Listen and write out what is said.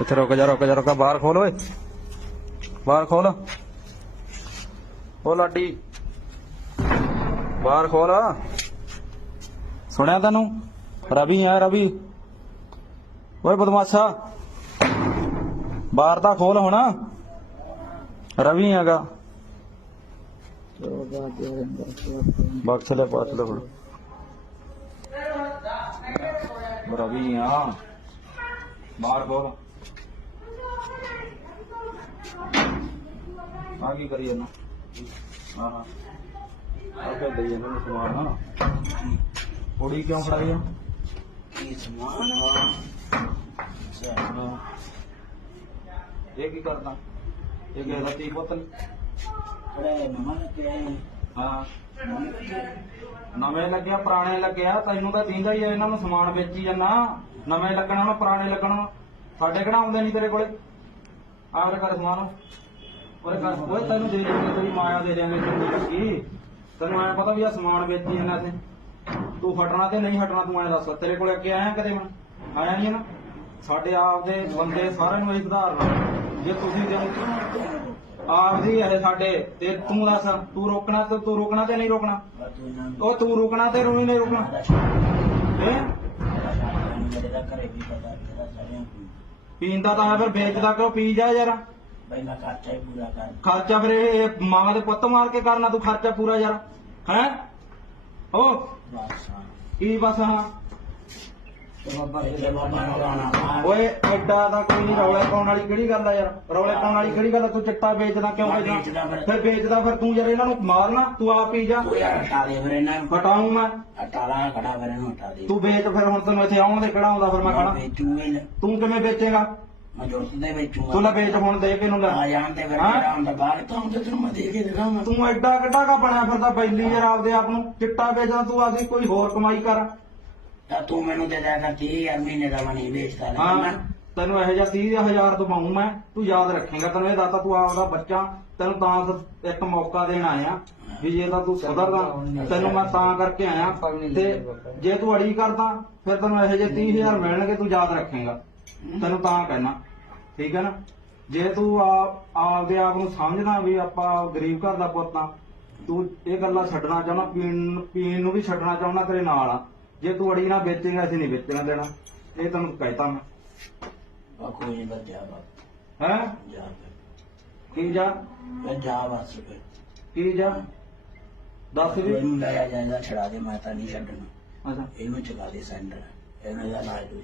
ਇੱਥੇ ਰੁਕ ਜਾ ਰੁਕ ਜਾ ਰੁਕ ਬਾਹਰ ਖੋਲ ਓਏ। ਬਾਹਰ ਖੋਲ। ਓ ਲਾਡੀ ਬਾਹਰ ਖੋਲ। ਸੁਣਿਆ ਤੈਨੂੰ? ਰਵੀ ਆ ਰਵੀ। ਓਏ ਬਦਮਾਸ਼ਾ। ਬਾਹਰ ਤਾਂ ਖੋਲ ਹੁਣ। ਰਵੀ ਹੈਗਾ। ਬਖਸ਼ ਲੈ ਪਾਸ ਲੈ ਹੁਣ। ਰਵੀ ਆ। ਬਾਹਰ ਖੋਲ ਆ ਕੀ ਕਰੀ ਇਹਨੂੰ ਹਾਂ ਹਾਂ। ਆ ਕੇ ਦਈ ਇਹਨੂੰ ਸਮਾਨ ਹਾਂ। ਕੁੜੀ ਕਿਉਂ ਖੜਾਈ ਆ? ਕੀ ਸਮਾਨ ਹਾਂ। ਇਹ ਕੀ ਕਰਦਾ? ਇਹ ਕਿਸੇ ਦਾ ਤੀ ਪੁੱਤ ਨੀ? ਬੜੇ ਮਮਨ ਤੇ ਹਾਂ। ਨਵੇਂ ਲੱਗਿਆ, ਪੁਰਾਣੇ ਲੱਗਿਆ, ਤੈਨੂੰ ਤਾਂ ਦਿੰਦਾ ਹੀ ਆ, ਇਹਨਾਂ ਨੂੰ ਸਮਾਨ ਵੇਚੀ ਜਾਂਦਾ। ਨਵੇਂ ਲੱਗਣਾ ਨਾ ਪੁਰਾਣੇ ਲੱਗਣਾ ਸਾਡੇ ਕਿਹੜਾ ਆਉਂਦੇ ਨਹੀਂ ਤੇਰੇ ਕੋਲੇ? ਆਰ ਕਰ ਸਮਾਨ। ਓਏ ਕਰ, ਓਏ ਤੈਨੂੰ ਦੇ ਦੇਣਗੇ ਤੇਰੀ ਮਾਇਆ ਦੇ ਦੇਣਗੇ ਤੈਨੂੰ ਕੀ ਤੈਨੂੰ ਐ ਪਤਾ ਵੀ ਆ ਸਮਾਨ ਵੇਚੀ ਜਾਂਦਾ ਤੇ ਤੂੰ ਹਟਣਾ ਤੇ ਨਹੀਂ ਹਟਣਾ, ਤੂੰ ਐ ਦੱਸ। ਤੇਰੇ ਕੋਲੇ ਅੱਗੇ ਆਇਆ ਕਦੇ ਮੈਂ? ਆਇਆ ਨਹੀਂ ਨਾ? ਸਾਡੇ ਆਪ ਦੇ ਬੰਦੇ ਸਾਰਿਆਂ ਨੂੰ ਇਹ ਸੁਧਾਰਨਾ ਜੇ ਤੁਸੀਂ ਦੇ ਆਪਦੀ ਇਹ ਸਾਡੇ ਤੇ ਤੂੰ ਦੱਸ ਤੂੰ ਰੋਕਣਾ ਤੇ ਤੂੰ ਰੋਕਣਾ ਤੇ ਨਹੀਂ ਰੋਕਣਾ? ਉਹ ਤੂੰ ਰੁਕਣਾ ਤੇ ਰੋਈ ਨਹੀਂ ਰੁਕਣਾ। ਹੈ? ਪੀਂਦਾ ਤਾਂ ਹੈ ਫਿਰ ਵੇਚਦਾ ਕਿਉਂ? ਪੀ ਜਾ ਯਾਰ ਖਰਚਾ ਹੀ ਪੂਰਾ ਕਰ ਖਰਚਾ ਫਿਰ ਇਹ ਮਾਂ ਦੇ ਪੁੱਤ ਮਾਰ ਕੇ ਕਰਨਾ ਤੂੰ ਖਰਚਾ ਪੂਰਾ ਯਾਰ ਹੈ? ਓ ਬਸ। ਹਾਂ ਕੀ ਬਸ ਹਾਂ ਤੇ ਬਾਬਾ ਇਹ ਬਾਬਾ ਨੂੰ ਲਾਣਾ ਓਏ ਐਡਾ ਦਾ ਕੋਈ ਨਹੀਂ ਰੌਲੇ ਪਾਉਣ ਵਾਲੀ ਕਿਹੜੀ ਗੱਲ ਆ ਯਾਰ? ਰੌਲੇ ਪਾਉਣ ਵਾਲੀ ਕਿਹੜੀ ਗੱਲ ਆ? ਤੂੰ ਚਿੱਟਾ ਵੇਚਦਾ ਕਿਉਂ ਵੇਚਦਾ? ਫਿਰ। ਵੇਚਦਾ ਫਿਰ ਤੂੰ ਯਾਰ ਇਹਨਾਂ ਨੂੰ ਮਾਰਨਾ ਤੂੰ ਆਪ ਪੀ ਜਾ। ਹਟਾ ਦੇ ਫਿਰ ਇਹਨਾਂ ਨੂੰ। ਹਟਾਉਂ ਮੈਂ। ਹਟਾ ਲਾ ਖੜਾ ਫਿਰ ਇਹਨੂੰ ਹਟਾ ਦੇ। ਤੂੰ ਵੇਚ ਫਿਰ ਹੁਣ ਤੈਨੂੰ ਇੱਥੇ ਆਉਣ ਦੇ ਕਿਹੜਾ ਆਉਂਦਾ ਫਿਰ ਮੈਂ ਲੈ ਤੂੰ ਕਿਵੇਂ ਵੇਚੇਗਾ? ਮੈਂ ਜੁਰਤ ਦੇ ਵੇਚੂਗਾ। ਤੂੰ ਲੈ ਵੇਚ ਹੁਣ ਦੇ ਕੇ ਨੂੰ ਲੈ। ਆ ਜਾਣ ਤੇ ਫਿਰ ਹਾਂ? ਮੇਰਾ ਹੁੰਦਾ ਬਾਹਰ ਤੋਂ ਤੇ ਤੈਨੂੰ ਮੈਂ ਦੇ ਕੇ ਦਿਖਾਵਾਂ। ਤੂੰ ਐਡਾ ਕਿੱਡਾ ਕਾ ਬਣਿਆ ਫਿਰਦਾ ਬੈਲੀ ਯਾਰ ਆਪਦੇ ਆਪ ਨੂੰ। ਚਿੱਟਾ ਵੇਚਦਾ ਤੂੰ ਆਪਦੀ ਕੋਈ ਹੋਰ ਕਮਾਈ ਕਰ। ਤਾਂ ਤੂੰ ਮੈਨੂੰ ਦੇ ਦੇਗਾ 30000 ਮਹੀਨੇ ਦਾ ਮੈਂ ਨਹੀਂ ਵੇਚਦਾ ਹਾਂ ਮੈਂ ਤੈਨੂੰ ਇਹੋ ਜਿਹਾ 30000 ਦਵਾਉਂ ਮੈਂ ਤੂੰ ਯਾਦ ਰੱਖੇਗਾ। ਤੈਨੂੰ ਇਹ ਦੱਸਦਾ ਤੂੰ ਆਪਦਾ ਬੱਚਾ ਤੈਨੂੰ ਤਾਂ ਇੱਕ ਮੌਕਾ ਦੇਣ ਆਇਆ ਵੀ ਜੇ ਤਾਂ ਤੂੰ ਸੁਧਰਦਾ ਤੈਨੂੰ ਮੈਂ ਤਾਂ ਕਰਕੇ ਆਇਆ। ਤੇ ਜੇ ਤੂੰ ਅੜੀ ਕਰਦਾ ਫਿਰ ਤੈਨੂੰ ਇਹੋ ਜਿਹੇ 30000 ਮਿਲਣਗੇ ਤੂੰ ਯਾਦ ਰੱਖੇਗਾ। ਤੈਨੂੰ ਤਾਂ ਕਹਿਣਾ। ਠੀਕ ਹੈ ਨਾ? ਜੇ ਤੂੰ ਆਪ ਆਪਦੇ ਆਪ ਨੂੰ ਸਮਝਣਾ ਵੀ ਆਪਾਂ ਗਰੀਬ ਘਰ ਦਾ ਪੁੱਤ ਆ ਤੂੰ ਇਹ ਗੱਲਾਂ ਛੱਡਣਾ ਚਾਹਣਾ ਪੀਣ ਪੀਣ ਨੂੰ ਵੀ ਛੱਡਣਾ ਚਾਹਣਾ ਤੇਰੇ ਨਾਲ ਆ। ਜੇ ਤੂੰ ਅੜੀ ਨਾ ਵੇਚੇਗਾ ਅਸੀਂ ਨਹੀਂ ਵੇਚਣਾ ਦੇਣਾ। ਇਹ ਤੈਨੂੰ ਕਹਿਤਾ ਮੈਂ। ਆ ਕੋਈ ਨਹੀਂ ਬੱਜਾ ਬਾ ਹੈ? ਜਾ। ਕੀ ਜਾ? ਮੈਂ ਜਾ ਬਸ ਫਿਰ। ਕੀ ਜਾ? ਦੱਸ ਵੀ। ਇਹਨੂੰ ਲੈ ਆ ਜਾਇਦਾ ਛੜਾ ਦੇ ਮੈਂ ਤਾਂ ਨਹੀਂ ਛੱਡਣਾ। ਅੱਛਾ। ਇਹਨੂੰ ਚਗਾ ਦੇ ਸੈਂਟਰ। ਇਹਨੂੰ ਦਾ ਲਾਜ